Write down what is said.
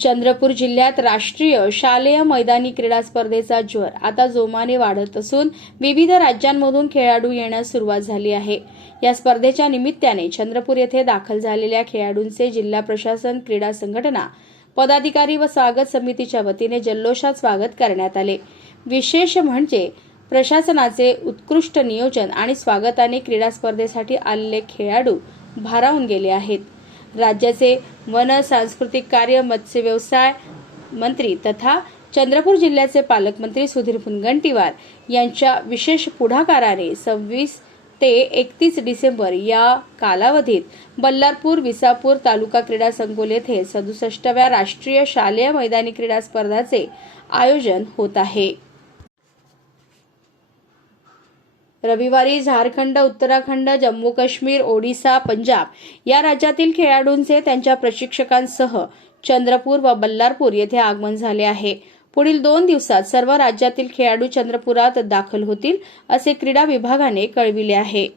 चंद्रपूर जिल्ह्यात राष्ट्रीय शालेय मैदानी क्रीडा स्पर्धेचा ज्वर आता जोमाने वाढत असून विविध राज्यांमधून खेळाडू येण्यास सुरुवात झाली आहे. या स्पर्धेच्या निमित्ताने चंद्रपूर येथे दाखल झालेल्या खेळाडूंचे जिल्हा प्रशासन क्रीडा संघटना पदाधिकारी व स्वागत समितीच्या वतीने जल्लोषात स्वागत करण्यात आले. विशेष म्हणजे प्रशासनाचे उत्कृष्ट नियोजन आणि स्वागताने क्रीडा स्पर्धेसाठी आलेले खेळाडू भारावून गेले आहेत. राज्याचे वन सांस्कृतिक कार्य मत्स्य व्यवसाय मंत्री तथा चंद्रपूर जिल्ह्याचे पालकमंत्री सुधीर मुनगंटीवार यांच्या विशेष पुढाकाराने सव्वीस ते एकतीस डिसेंबर या कालावधीत बल्लारपूर विसापूर तालुका क्रीडा संकुल येथे सदुसष्टव्या राष्ट्रीय शालेय मैदानी क्रीडा स्पर्धाचे आयोजन होत आहे. रविवारी झारखंड उत्तराखंड जम्मू काश्मीर ओडिसा पंजाब या राज्यातील खेळाडूंचे त्यांच्या प्रशिक्षकांसह चंद्रपूर व बल्लारपूर येथे आगमन झाले आहे. पुढील दोन दिवसात सर्व राज्यातील खेळाडू चंद्रपुरात दाखल होतील असे क्रीडा विभागाने कळविले आहे.